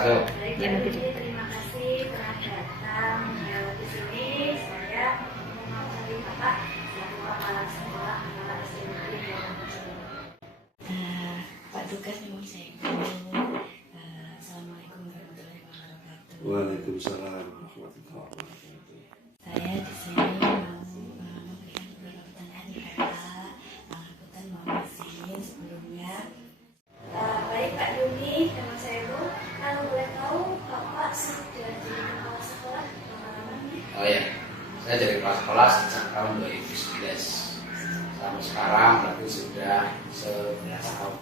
wabarakatuh. Baik, Pak Doni, terima kasih telah datang di sini. Saya mau mencari Bapak selaku kepala sekolah anak SD Negeri Dharma Putra. Pak Tugas memang saya Assalamualaikum warahmatullahi wabarakatuh. Waalaikumsalam warahmatullahi wabarakatuh. Saya di sini mau memberikan beberapa pertanyaan kepada Pak Angkutan Mawasir sebelumnya. Baik Pak Doni, nama saya Bu. Kalau boleh tahu, Bapak sudah jadi kepala sekolah pengalamannya? Oh ya, saya jadi kepala sekolah sejak tahun 2011 sampai sekarang berarti sudah 11 tahun.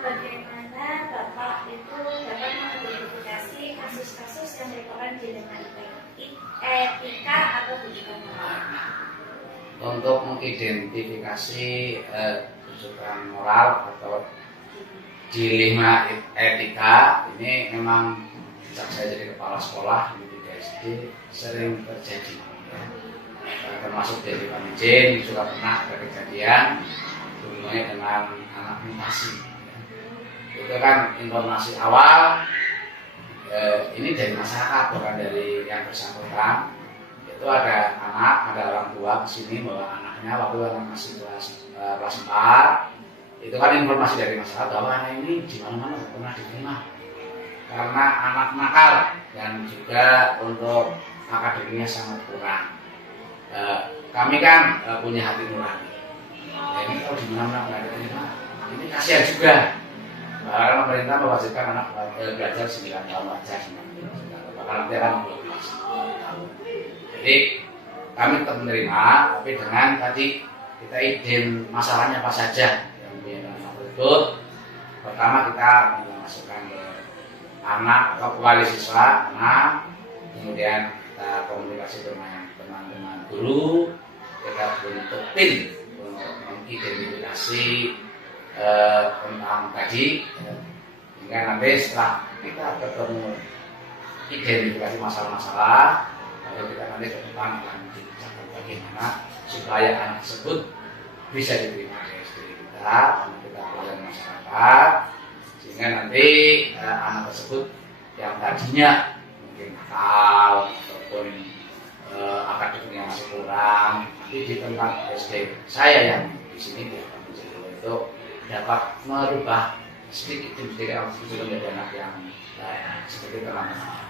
Bagaimana Bapak itu dapat mengidentifikasi kasus-kasus yang berkaitan dengan etika atau pendidikan moral? Untuk mengidentifikasi kesukaan moral atau dilema etika ini memang sejak saya jadi kepala sekolah di 3 SD sering terjadi ya. Termasuk dari Pak Izin juga pernah ada kejadian hubungannya dengan anak mutasi ya. Itu kan informasi awal ini dari masyarakat bukan dari yang bersangkutan. Itu ada orang tua kesini bawa anaknya waktu anak masih kelas 4. Itu kan informasi dari masyarakat bahwa anak ini di mana-mana pernah diterima karena anak nakal dan juga untuk akademinya sangat kurang. Kami kan punya hati nurani. Ya, ini kalau di mana-mana nggak diterima, ini kasihan juga. Karena pemerintah mewajibkan anak belajar 9 tahun wajar, bahkan nanti akan 12 tahun. Jadi kami tetap menerima, tapi dengan tadi kita izin masalahnya apa saja. Pertama kita memasukkan ke anak atau wali siswa, anak, kemudian kita komunikasi dengan teman-teman guru, kita bentuk tim untuk mengidentifikasi tentang tadi, hingga nanti setelah kita ketemu identifikasi masalah-masalah, lalu kita nanti ke depan akan dibicarakan bagaimana supaya anak tersebut bisa diterima di SD kita pelayan masyarakat, sehingga nanti anak tersebut yang tadinya mungkin nakal ataupun akademiknya masih kurang, nanti di tempat SD saya yang di sini itu dapat merubah sedikit demi sedikit menjadi anak yang seperti teman-teman.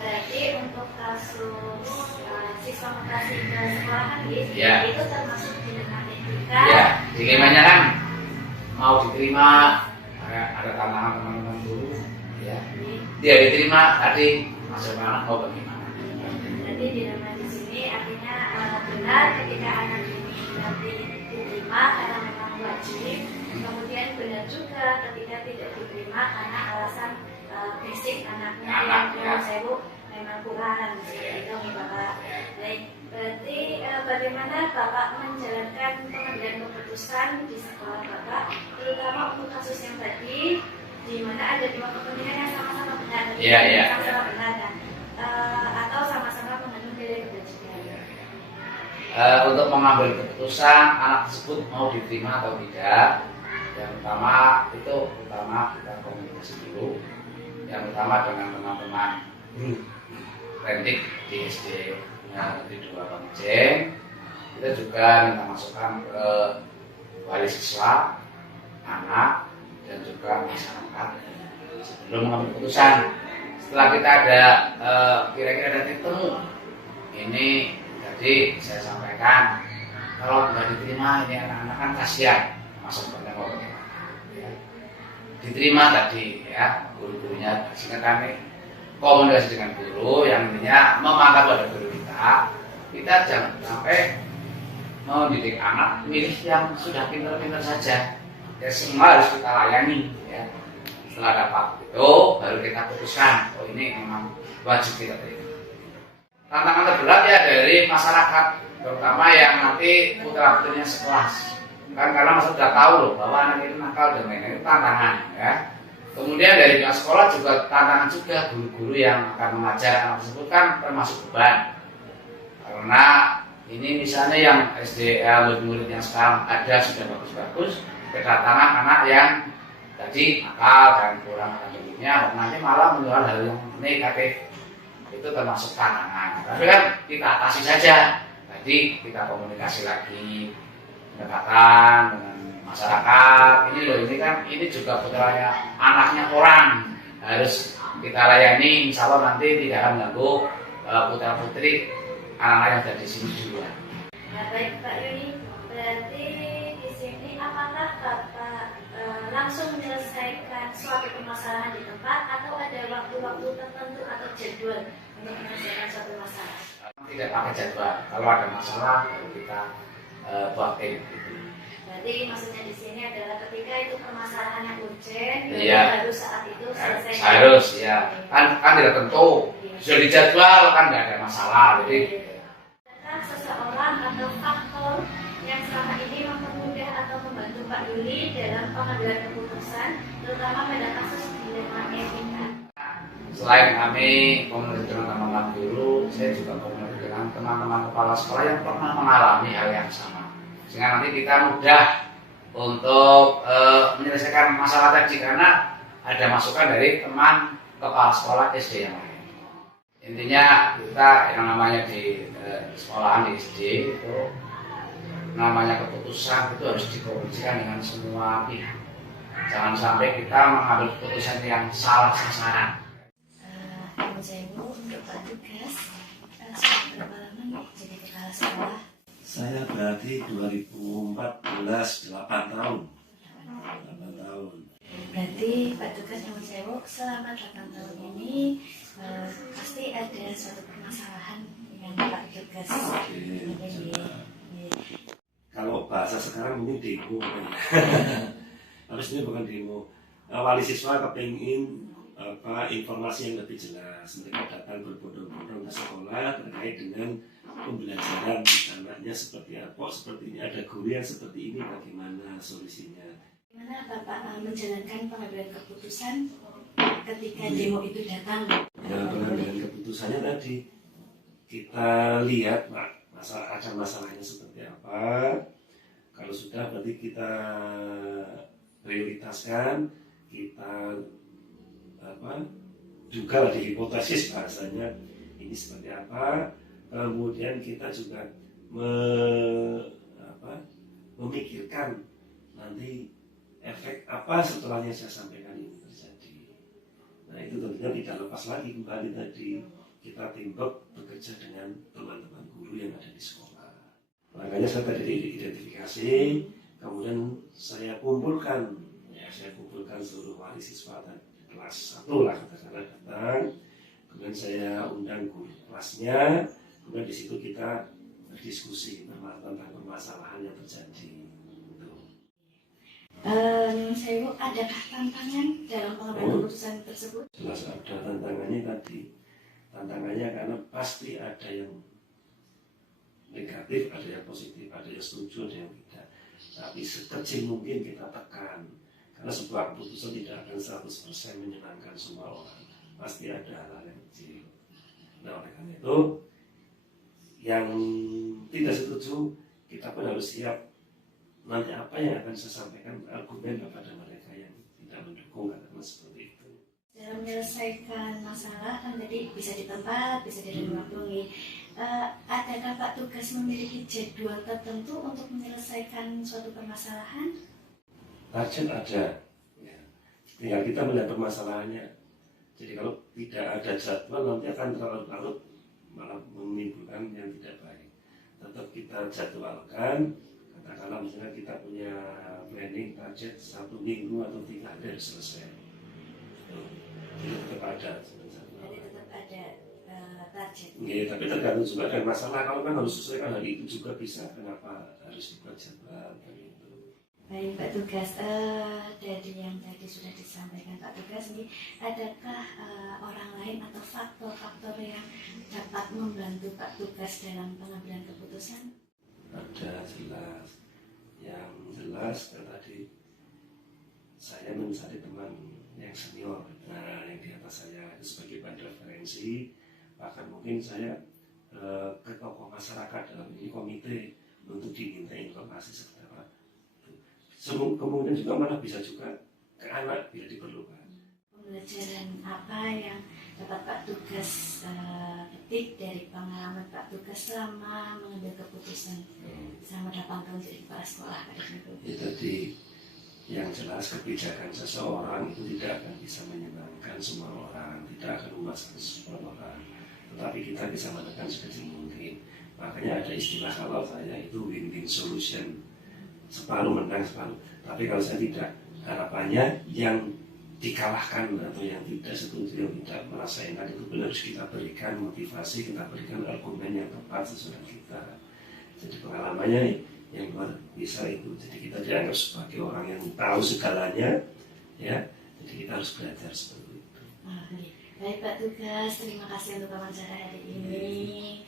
Berarti untuk kasus siswa mutasi ke sekolahan ya. Itu termasuk dilema etika. Ya, dilemanya kan mau diterima, ada tantangan teman-teman dulu, ya. Dia diterima tadi masuk anak mau bagaimana? Jadi dilema di sini artinya benar ketika anak ini nanti diterima karena memang wajib, kemudian benar juga ketika tidak diterima karena alasan fisik anaknya yang sewu memang kurang seperti itu nih Bapak. Baik, berarti bagaimana Bapak menjalankan pengambilan keputusan di sekolah Bapak, terutama untuk kasus yang tadi, di mana ada 2 kepentingan yang sama-sama benar, sama-sama benar kan, atau sama-sama mengandung nilai kebajikan. Untuk mengambil keputusan anak tersebut mau diterima atau tidak, yang pertama kita komunikasi dulu. Yang pertama dengan teman-teman guru rendik di SD Negeri 2 Pamijeng. Kita juga minta masukan ke wali siswa, anak, dan juga masyarakat sebelum mengambil keputusan. Setelah kita ada kira-kira ada titik temu, ini tadi saya sampaikan kalau nggak diterima ini anak-anak kan kasihan masuk ke ya. Diterima tadi ya guru-gurunya, sehingga kami komunikasi dengan guru yang intinya memantau pada guru kita jangan sampai mendidik anak milih yang sudah pintar-pintar saja ya, semua harus kita layani ya. Setelah dapat itu baru kita putuskan oh ini memang wajib kita terima. Tantangan terberat ya dari masyarakat, terutama yang nanti putra-putrinya sekelas kan, karena sudah tahu loh bahwa anak itu nakal dan lain-lain, itu tantangan ya. Kemudian dari pihak sekolah juga tantangan juga, guru-guru yang akan mengajar anak tersebut kan termasuk beban, karena ini misalnya yang SD murid-murid yang sekarang ada sudah bagus-bagus, kedatangan anak yang jadi nakal dan kurang akademiknya, nanti malah menjual hal yang negatif, itu termasuk tantangan. Tapi kan kita atasi saja. Jadi kita komunikasi lagi, pendekatan dengan masyarakat. Ini kan ini juga putranya, anaknya orang, harus kita layani. Insya Allah nanti tidak akan mengganggu putra putri anak-anak yang ada di sini juga. Nah, baik Pak Yuni, berarti di sini apakah Bapak langsung menyelesaikan suatu permasalahan di tempat atau ada waktu-waktu tertentu atau jadwal untuk menyelesaikan suatu masalah? Tidak pakai jadwal. Kalau ada masalah baru kita buat tim. Berarti maksudnya di sini adalah ketika itu permasalahan yang urgent, Iya. baru saat itu selesai. Harus ya. Kan tidak tentu. Sudah dijadwal kan nggak ada masalah. Jadi Adakah seseorang atau faktor yang selama ini mempermudah atau membantu Pak Yuli dalam pengambilan keputusan, terutama pada kasus dilema etika? selain kami komunikasi dengan teman-teman guru, saya juga komunikasi dengan teman-teman kepala sekolah yang pernah mengalami hal yang sama. Sehingga nanti kita mudah untuk menyelesaikan masalah tadi karena ada masukan dari teman kepala sekolah SD yang lain. Intinya kita yang namanya di sekolahan di SD itu namanya keputusan itu harus dikomunikasikan dengan semua pihak. Jangan sampai kita mengambil keputusan yang salah sasaran. Saya untuk Pak Tugas, sudah berapa lama nih jadi kepala sekolah? Saya berarti 2014 8 tahun. 8 tahun. Berarti Pak Tugas yang Sewu selama 8 tahun ini pasti ada suatu permasalahan dengan Pak Tugas. Kalau bahasa sekarang mungkin demo ya. Tapi ini bukan demo. Wali siswa kepingin informasi yang lebih jelas. Mereka datang berbondong-bondong ke sekolah terkait dengan pembelajaran anaknya seperti apa, seperti ini. Ada guru yang seperti ini, bagaimana solusinya? Bagaimana Bapak menjalankan pengambilan keputusan ketika demo itu datang? Ya, pengambilan keputusannya tadi kita lihat masalahnya seperti apa. Kalau sudah berarti kita prioritaskan, kita juga di hipotesis bahasanya ini seperti apa. Kemudian kita juga memikirkan nanti efek apa setelahnya saya sampaikan ini terjadi. Nah itu tentunya tidak lepas lagi kembali tadi kita timbuk bekerja dengan teman-teman guru yang ada di sekolah. Makanya saya tadi identifikasi, kemudian saya kumpulkan seluruh wali siswa kelas 1 lah katakanlah datang, kemudian saya undang guru kelasnya, kemudian di situ kita berdiskusi tentang permasalahan yang terjadi. Saya adakah tantangan dalam pengambilan keputusan tersebut? Jelas ada tantangannya tadi. Tantangannya karena pasti ada yang negatif, ada yang positif, ada yang setuju, ada yang tidak. Tapi sekecil mungkin kita tekan. Karena sebuah keputusan tidak akan 100% menyenangkan semua orang. Pasti ada hal-hal yang kecil. Nah oleh karena itu, yang tidak setuju, kita pun harus siap. Nanti apa yang akan saya sampaikan argumen kepada mereka yang tidak mendukung, karena seperti itu. Dalam menyelesaikan masalah kan tadi bisa di tempat, bisa di ruang waktu. Adakah Pak Tugas memiliki jadwal tertentu untuk menyelesaikan suatu permasalahan? Target ada, ya. Tinggal kita melihat permasalahannya. Jadi kalau tidak ada jadwal nanti akan terlalu malah menimbulkan yang tidak baik. Tetap kita jadwalkan. Katakanlah misalnya kita punya planning target 1 minggu atau 3 hari harus selesai. Jadi tetap ada. Jadi tetap ada target. Ya, tapi tergantung juga dengan masalah. Kalau kan harus sesuaikan hari itu juga bisa. Kenapa harus dibuat jadwal gitu. Baik Pak Tugas, dari yang tadi sudah disampaikan Pak Tugas ini, adakah orang lain atau faktor-faktor yang dapat membantu Pak Tugas dalam pengambilan keputusan? Ada jelas. Yang jelas tadi saya mencari teman yang senior, yang di atas saya sebagai bahan referensi. Bahkan mungkin saya ke tokoh masyarakat dalam ini komite untuk diminta informasi seperti apa. Kemudian juga malah bisa juga ke anak bila diperlukan. Pembelajaran apa yang dapat Pak Tugas petik dari pengalaman Pak Tugas selama mengambil keputusan selama 8 tahun jadi kepala sekolah pada saat itu? Ya tadi yang jelas kebijakan seseorang itu tidak akan bisa menyenangkan semua orang, tidak akan memaksakan semua orang, tetapi kita bisa menekan sekecil mungkin. Makanya ada istilah kalau saya itu win-win solution, separuh menang separuh. Tapi kalau saya tidak, harapannya yang dikalahkan atau yang tidak setuju, yang tidak merasa enak itu benar harus kita berikan motivasi, kita berikan argumen yang tepat sesuai kita. Jadi pengalamannya yang luar biasa itu. Jadi kita dianggap sebagai orang yang tahu segalanya, ya. Jadi kita harus belajar seperti itu. Baik Pak Tugas, terima kasih untuk wawancara hari ini.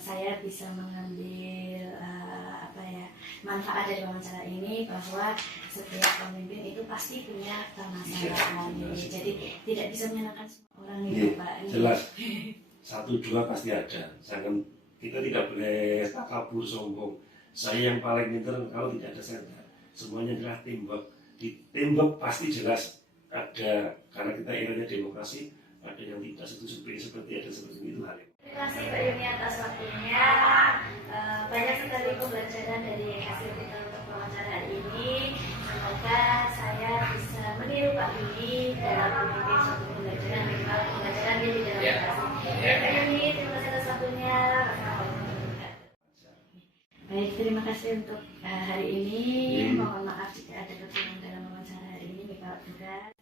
Saya bisa mengambil manfaat dari wawancara ini bahwa setiap pemimpin itu pasti punya permasalahan. Jadi tidak bisa menyenangkan semua orang itu Pak. Jelas. 1-2 pasti ada. Jangan, kita tidak boleh takabur sombong. Saya yang paling pintar, kalau tidak ada saya tidak. Semuanya adalah teamwork. Di teamwork pasti jelas ada, karena kita eranya demokrasi, ada yang tidak seperti ada seperti itu hal ini. Terima kasih Pak Yuni atas waktunya. Banyak sekali pembelajaran dari hasil kita untuk wawancara hari ini. Semoga saya bisa meniru Pak Yuni dalam memimpin suatu pembelajaran di dalam edukasi. Pak Yuni, terima kasih atas waktunya. Baik, terima kasih untuk hari ini. Mohon maaf jika ada kekurangan dalam wawancara hari ini, Pak Tugas.